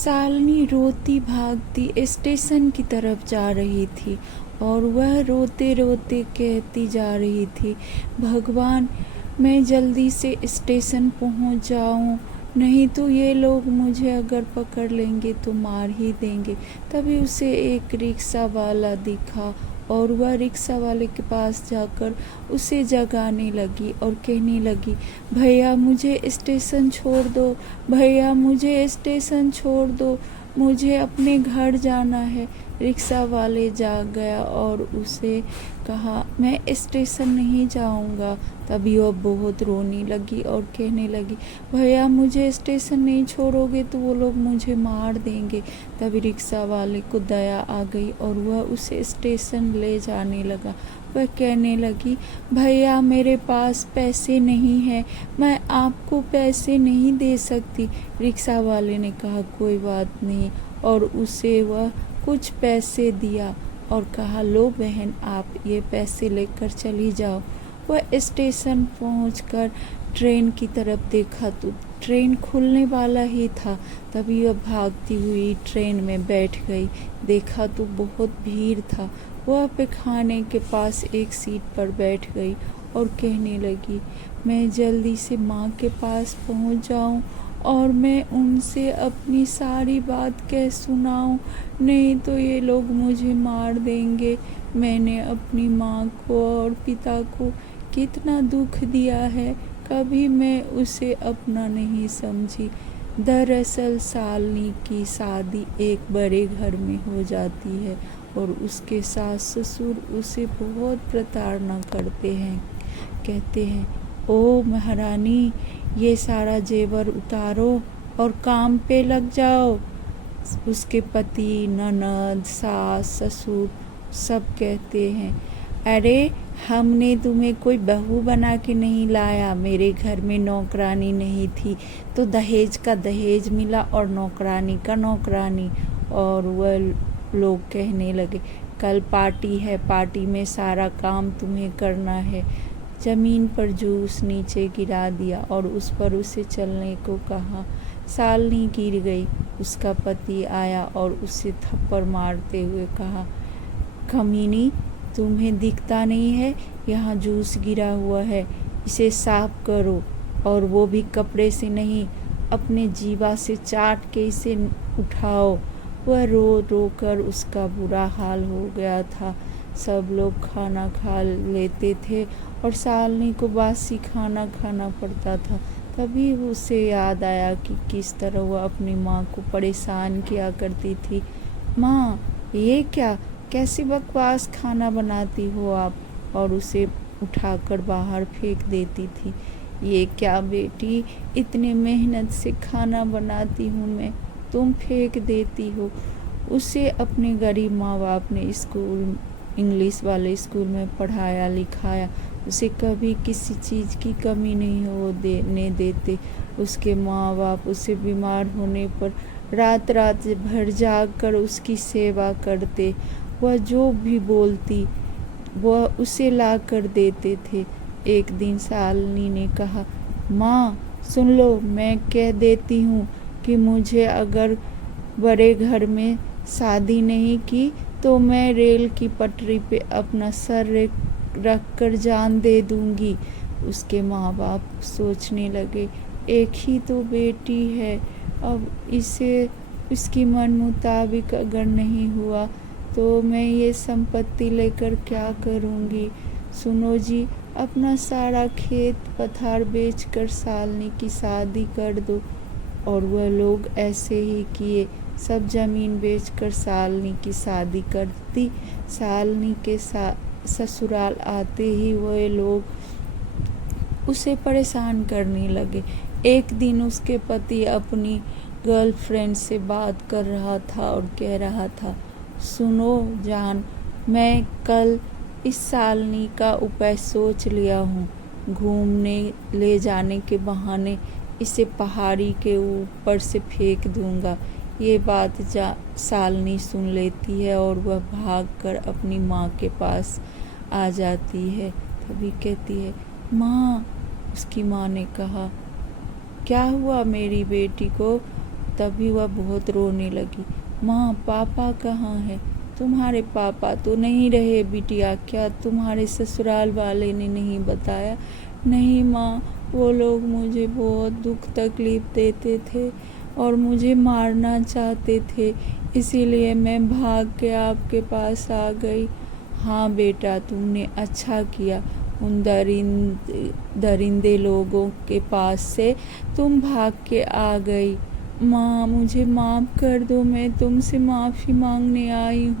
शालिनी रोती भागती स्टेशन की तरफ जा रही थी और वह रोते रोते कहती जा रही थी, भगवान, मैं जल्दी से स्टेशन पहुंच जाऊं, नहीं तो ये लोग मुझे अगर पकड़ लेंगे तो मार ही देंगे। तभी उसे एक रिक्शा वाला दिखा और वह रिक्शा वाले के पास जाकर उसे जगाने लगी और कहने लगी, भैया मुझे स्टेशन छोड़ दो, भैया मुझे स्टेशन छोड़ दो, मुझे अपने घर जाना है। रिक्शा वाले जाग गया और उसे कहा, मैं स्टेशन नहीं जाऊंगा। तभी वह बहुत रोने लगी और कहने लगी, भैया मुझे स्टेशन नहीं छोड़ोगे तो वो लोग मुझे मार देंगे। तभी रिक्शा वाले को दया आ गई और वह उसे स्टेशन ले जाने लगा। वह कहने लगी, भैया मेरे पास पैसे नहीं हैं, मैं आपको पैसे नहीं दे सकती। रिक्शा वाले ने कहा, कोई बात नहीं, और उसे वह कुछ पैसे दिया और कहा, लो बहन, आप ये पैसे लेकर चली जाओ। वह स्टेशन पहुंचकर ट्रेन की तरफ देखा तो ट्रेन खुलने वाला ही था। तभी वह भागती हुई ट्रेन में बैठ गई। देखा तो बहुत भीड़ था। वह पैखाने के पास एक सीट पर बैठ गई और कहने लगी, मैं जल्दी से माँ के पास पहुँच जाऊँ और मैं उनसे अपनी सारी बात कह सुनाऊं, नहीं तो ये लोग मुझे मार देंगे। मैंने अपनी माँ को और पिता को कितना दुख दिया है, कभी मैं उसे अपना नहीं समझी। दरअसल शालिनी की शादी एक बड़े घर में हो जाती है और उसके सास ससुर उसे बहुत प्रताड़ना करते हैं। कहते हैं, ओ महारानी, ये सारा जेवर उतारो और काम पे लग जाओ। उसके पति, ननद, सास, ससुर सब कहते हैं, अरे हमने तुम्हें कोई बहू बना के नहीं लाया, मेरे घर में नौकरानी नहीं थी तो दहेज का दहेज मिला और नौकरानी का नौकरानी। और वह लोग कहने लगे, कल पार्टी है, पार्टी में सारा काम तुम्हें करना है। जमीन पर जूस नीचे गिरा दिया और उस पर उसे चलने को कहा। शालिनी गिर गई। उसका पति आया और उसे थप्पड़ मारते हुए कहा, कमीनी, तुम्हें दिखता नहीं है, यहाँ जूस गिरा हुआ है, इसे साफ करो, और वो भी कपड़े से नहीं, अपने जीवा से चाट के इसे उठाओ। वह रो रो कर उसका बुरा हाल हो गया था। सब लोग खाना खा लेते थे और शालिनी को बासी खाना खाना पड़ता था। तभी उसे याद आया कि किस तरह वह अपनी माँ को परेशान किया करती थी। माँ, ये क्या, कैसी बकवास खाना बनाती हो आप, और उसे उठाकर बाहर फेंक देती थी। ये क्या बेटी, इतने मेहनत से खाना बनाती हूँ मैं, तुम फेंक देती हो। उसे अपने गरीब माँ बाप ने स्कूल, इंग्लिश वाले स्कूल में पढ़ाया लिखाया, उसे कभी किसी चीज़ की कमी नहीं हो देने देते। उसके माँ बाप उसे बीमार होने पर रात रात भर जाग कर उसकी सेवा करते। वह जो भी बोलती वह उसे ला कर देते थे। एक दिन शालिनी ने कहा, माँ सुन लो, मैं कह देती हूँ कि मुझे अगर बड़े घर में शादी नहीं की तो मैं रेल की पटरी पे अपना सर रख कर जान दे दूंगी। उसके माँ बाप सोचने लगे, एक ही तो बेटी है, अब इसे इसकी मन मुताबिक अगर नहीं हुआ तो मैं ये संपत्ति लेकर क्या करूँगी। सुनो जी, अपना सारा खेत पथार बेचकर शालिनी की शादी कर दो। और वह लोग ऐसे ही किए। सब जमीन बेचकर शालिनी की शादी कर दी। शालिनी के ससुराल आते ही वह लोग उसे परेशान करने लगे। एक दिन उसके पति अपनी गर्लफ्रेंड से बात कर रहा था और कह रहा था, सुनो जान, मैं कल इस शालिनी का उपाय सोच लिया हूँ। घूमने ले जाने के बहाने इसे पहाड़ी के ऊपर से फेंक दूंगा। ये बात शालिनी सुन लेती है और वह भागकर अपनी माँ के पास आ जाती है। तभी कहती है, माँ। उसकी माँ ने कहा, क्या हुआ मेरी बेटी को? तभी वह बहुत रोने लगी। माँ, पापा कहाँ हैं? तुम्हारे पापा तो नहीं रहे बिटिया, क्या तुम्हारे ससुराल वाले ने नहीं बताया? नहीं माँ, वो लोग मुझे बहुत दुख तकलीफ देते थे और मुझे मारना चाहते थे, इसीलिए मैं भाग के आपके पास आ गई। हाँ बेटा, तुमने अच्छा किया, उन दरिंदे लोगों के पास से तुम भाग के आ गई। माँ, मुझे माफ़ कर दो, मैं तुमसे माफ़ी मांगने आई हूँ।